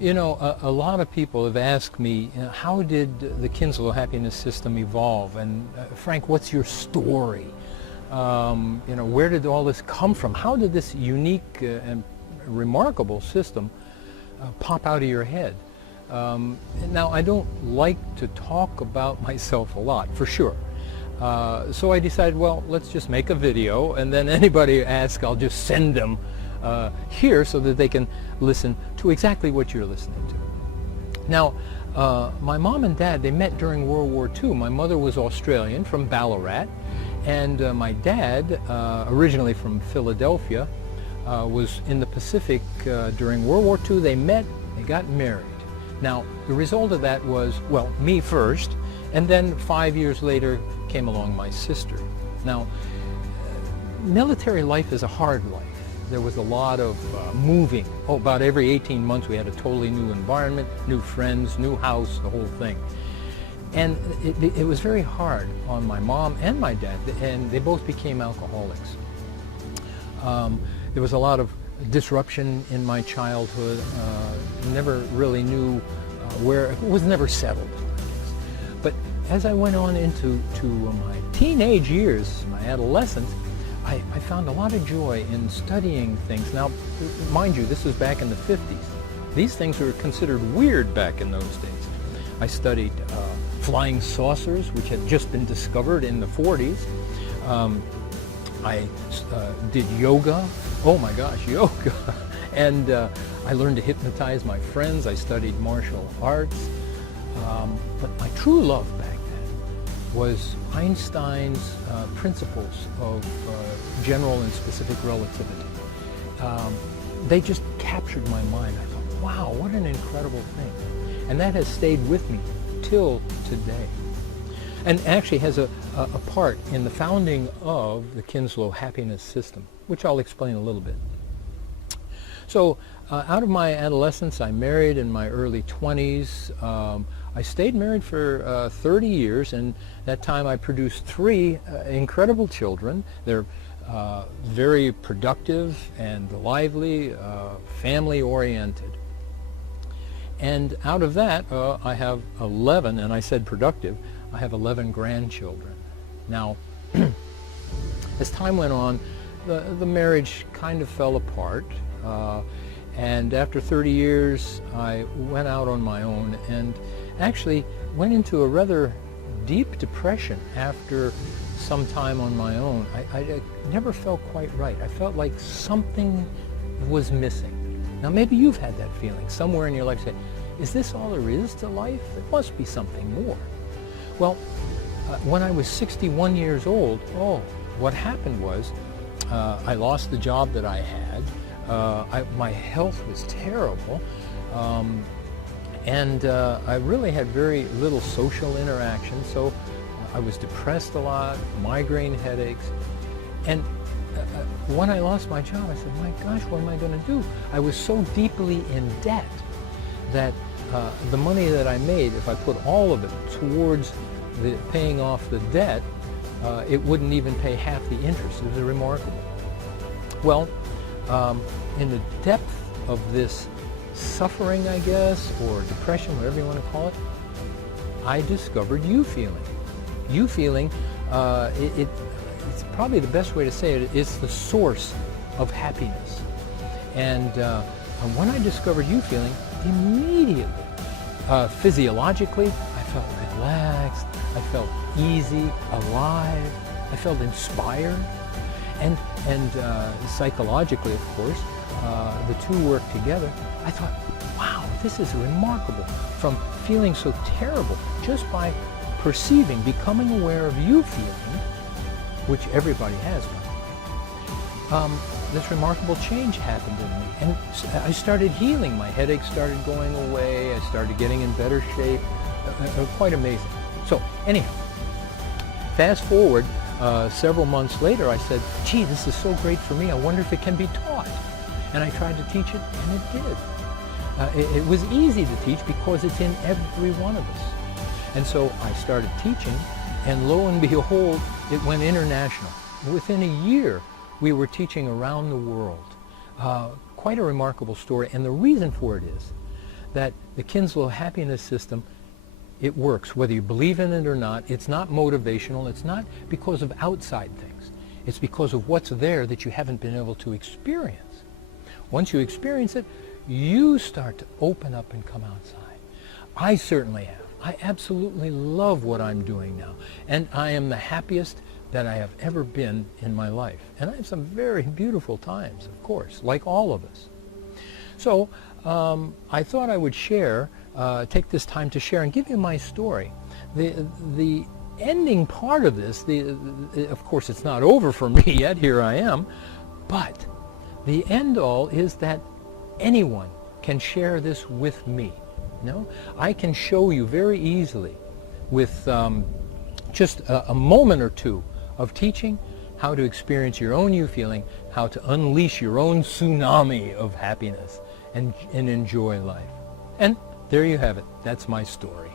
You know, a lot of people have asked me, you know, how did the Kinslow happiness system evolve? And Frank, what's your story? You know, where did all this come from? How did this unique and remarkable system pop out of your head? Now, I don't like to talk about myself a lot, for sure. So I decided, well, let's just make a video, and then anybody asks, I'll just send them here so that they can listen to exactly what you're listening to. Now, my mom and dad, they met during World War II. My mother was Australian from Ballarat, and my dad, originally from Philadelphia, was in the Pacific during World War II. They met, they got married. Now, the result of that was, well, me first, and then 5 years later came along my sister. Now, military life is a hard life. There was a lot of moving. Oh, about every 18 months we had a totally new environment, new friends, new house, the whole thing. And it was very hard on my mom and my dad, and they both became alcoholics. There was a lot of disruption in my childhood. Never really knew where, it was never settled. But as I went on into my teenage years, my adolescence, I found a lot of joy in studying things. Now, mind you, this was back in the 50s. These things were considered weird back in those days. I studied flying saucers, which had just been discovered in the 40s. I did yoga. Oh my gosh, yoga. And I learned to hypnotize my friends. I studied martial arts. But my true love back then was Einstein's principles of general and specific relativity. They just captured my mind. I thought, wow, what an incredible thing. And that has stayed with me till today. And actually has a part in the founding of the Kinslow happiness system, which I'll explain a little bit. So out of my adolescence, I married in my early 20s. I stayed married for 30 years, and that time I produced 3 incredible children. They're very productive and lively, family-oriented. And out of that, I have 11, and I said productive, I have 11 grandchildren. Now, as time went on, the marriage kind of fell apart. And after 30 years, I went out on my own and actually went into a rather deep depression after some time on my own. I never felt quite right. I felt like something was missing. Now, maybe you've had that feeling somewhere in your life. Say, is this all there is to life? There must be something more. Well, when I was 61 years old, what happened was I lost the job that I had. My health was terrible, and I really had very little social interaction, so I was depressed a lot, migraine headaches, and when I lost my job, I said, my gosh, what am I going to do? I was so deeply in debt that the money that I made, if I put all of it towards paying off the debt, it wouldn't even pay half the interest. It was remarkable. Well, in the depth of this suffering, I guess, or depression, whatever you want to call it, I discovered U-feeling. U-feeling, it's probably the best way to say it, it's the source of happiness. And when I discovered U-feeling, immediately, physiologically, I felt relaxed, I felt easy, alive, I felt inspired, and psychologically, of course, the two work together. I thought, wow, this is remarkable. From feeling so terrible, just by perceiving, becoming aware of U-feeling, which everybody has, this remarkable change happened in me. And I started healing. My headaches started going away. I started getting in better shape. Quite amazing. So anyhow, fast forward several months later, I said, gee, this is so great for me. I wonder if it can be taught. And I tried to teach it, and it did. It was easy to teach because it's in every one of us. And so I started teaching, and lo and behold, it went international. Within a year, we were teaching around the world. Quite a remarkable story, and the reason for it is that the Kinslow happiness system, it works, whether you believe in it or not. It's not motivational. It's not because of outside things. It's because of what's there that you haven't been able to experience. Once you experience it, you start to open up and come outside. I certainly have. I absolutely love what I'm doing now. And I am the happiest that I have ever been in my life. And I have some very beautiful times, of course, like all of us. So I thought I would share, take this time to share and give you my story. The ending part of this, of course it's not over for me yet, here I am, but the end all is that anyone can share this with me. I can show you very easily with just a moment or two of teaching how to experience your own you feeling, how to unleash your own tsunami of happiness and enjoy life. And there you have it. That's my story.